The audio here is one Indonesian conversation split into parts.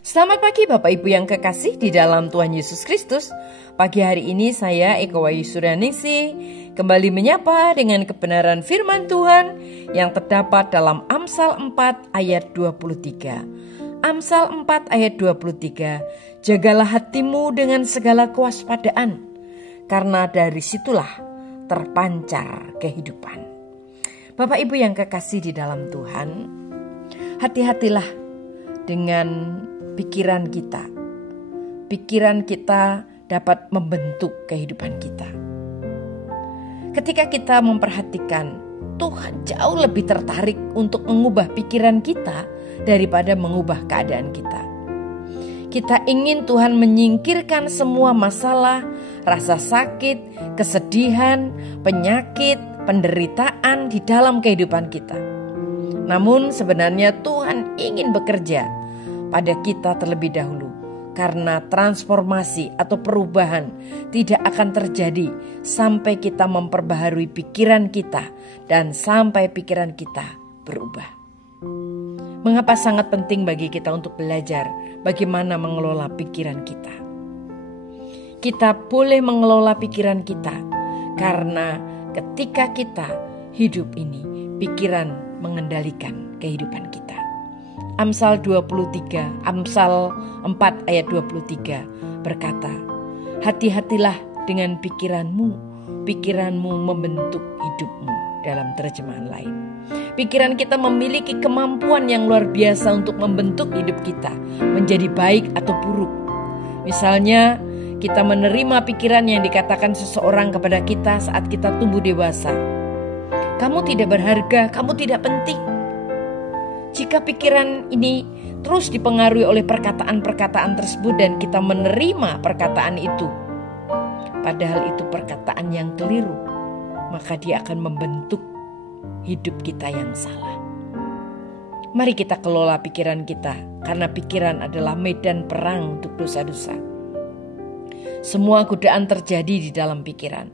Selamat pagi Bapak Ibu yang kekasih di dalam Tuhan Yesus Kristus. Pagi hari ini saya Eko Wayu Suryaningsih kembali menyapa dengan kebenaran firman Tuhan yang terdapat dalam Amsal 4 ayat 23. Amsal 4 ayat 23, jagalah hatimu dengan segala kewaspadaan, karena dari situlah terpancar kehidupan. Bapak Ibu yang kekasih di dalam Tuhan, hati-hatilah dengan pikiran kita. Pikiran kita dapat membentuk kehidupan kita. Ketika kita memperhatikan, Tuhan jauh lebih tertarik untuk mengubah pikiran kita daripada mengubah keadaan kita. Kita ingin Tuhan menyingkirkan semua masalah, rasa sakit, kesedihan, penyakit, penderitaan di dalam kehidupan kita. Namun sebenarnya Tuhan ingin bekerja pada kita terlebih dahulu, karena transformasi atau perubahan tidak akan terjadi sampai kita memperbaharui pikiran kita dan sampai pikiran kita berubah. Mengapa sangat penting bagi kita untuk belajar bagaimana mengelola pikiran kita? Kita boleh mengelola pikiran kita karena ketika kita hidup ini, pikiran mengendalikan kehidupan kita. Amsal 23, Amsal 4 ayat 23 berkata, hati-hatilah dengan pikiranmu, pikiranmu membentuk hidupmu. Dalam terjemahan lain, pikiran kita memiliki kemampuan yang luar biasa untuk membentuk hidup kita menjadi baik atau buruk. Misalnya, kita menerima pikiran yang dikatakan seseorang kepada kita saat kita tumbuh dewasa. Kamu tidak berharga, kamu tidak penting. Jika pikiran ini terus dipengaruhi oleh perkataan-perkataan tersebut dan kita menerima perkataan itu, padahal itu perkataan yang keliru, maka dia akan membentuk hidup kita yang salah. Mari kita kelola pikiran kita, karena pikiran adalah medan perang untuk dosa-dosa. Semua godaan terjadi di dalam pikiran.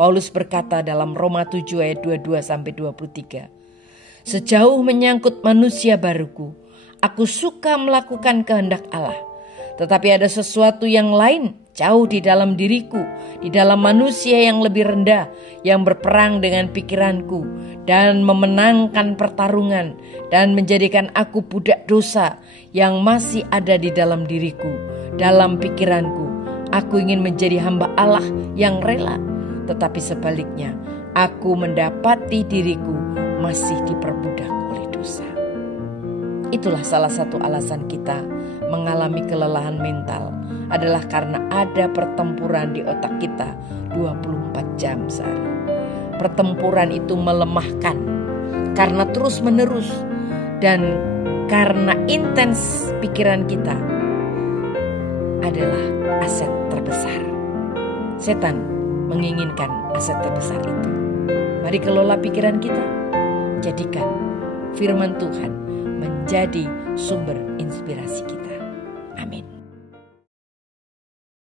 Paulus berkata dalam Roma 7 ayat 22-23, sejauh menyangkut manusia baruku, aku suka melakukan kehendak Allah. Tetapi ada sesuatu yang lain jauh di dalam diriku, di dalam manusia yang lebih rendah, yang berperang dengan pikiranku dan memenangkan pertarungan dan menjadikan aku budak dosa yang masih ada di dalam diriku. Dalam pikiranku, aku ingin menjadi hamba Allah yang rela, tetapi sebaliknya, aku mendapati diriku masih diperbudak oleh dosa. Itulah salah satu alasan kita mengalami kelelahan mental, adalah karena ada pertempuran di otak kita 24 jam sehari. Pertempuran itu melemahkan karena terus menerus dan karena intens pikiran kita adalah aset terbesar. Setan menginginkan aset terbesar itu. Mari kelola pikiran kita, jadikan firman Tuhan menjadi sumber inspirasi kita. Amin.